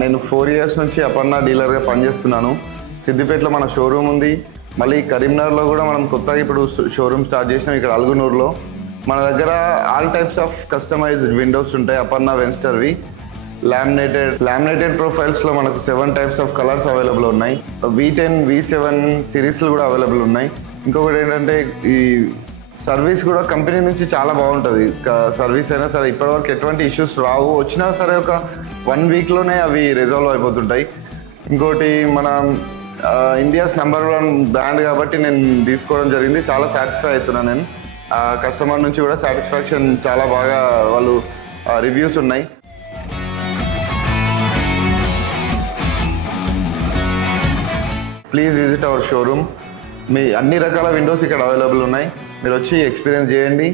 నేను 4 years నుంచి అపర్ణ డీలర్గా పనిచేస్తున్నాను. సిద్దిపేటలో మన షోరూమ్ ఉంది. మళ్ళీ కరీంనగర్లో కూడా మనం కొత్తగా ఇప్పుడు షోరూమ్ స్టార్ట్ చేసినాం, ఇక్కడ అల్గునూరులో. మన దగ్గర all types of customized windows ఉంటాయి. అపర్ణ వెన్స్టర్వి లామినేటెడ్ ప్రొఫైల్స్లో మనకు 7 types ఆఫ్ కలర్స్ అవైలబుల్ ఉన్నాయి. V10 V7 సిరీస్లు కూడా అవైలబుల్ ఉన్నాయి. ఇంకొకటి ఏంటంటే ఈ సర్వీస్ కూడా కంపెనీ నుంచి చాలా బాగుంటుంది. సర్వీస్ అయినా సరే ఇప్పటివరకు ఎటువంటి ఇష్యూస్ రావు. వచ్చినా సరే ఒక 1 weekలోనే అవి రిజాల్వ్ అయిపోతుంటాయి. ఇంకోటి మన ఇండియాస్ #1 బ్రాండ్ కాబట్టి నేను తీసుకోవడం జరిగింది. చాలా సాటిస్ఫై అవుతున్నాను నేను. కస్టమర్ నుంచి కూడా సాటిస్ఫాక్షన్ చాలా బాగా వాళ్ళు రివ్యూస్ ఉన్నాయి. Please visit our showroom. మీ అన్ని రకాల విండోస్ ఇక్కడ అవైలబుల్ ఉన్నాయి. మీరు వచ్చి ఎక్స్పీరియన్స్ చేయండి.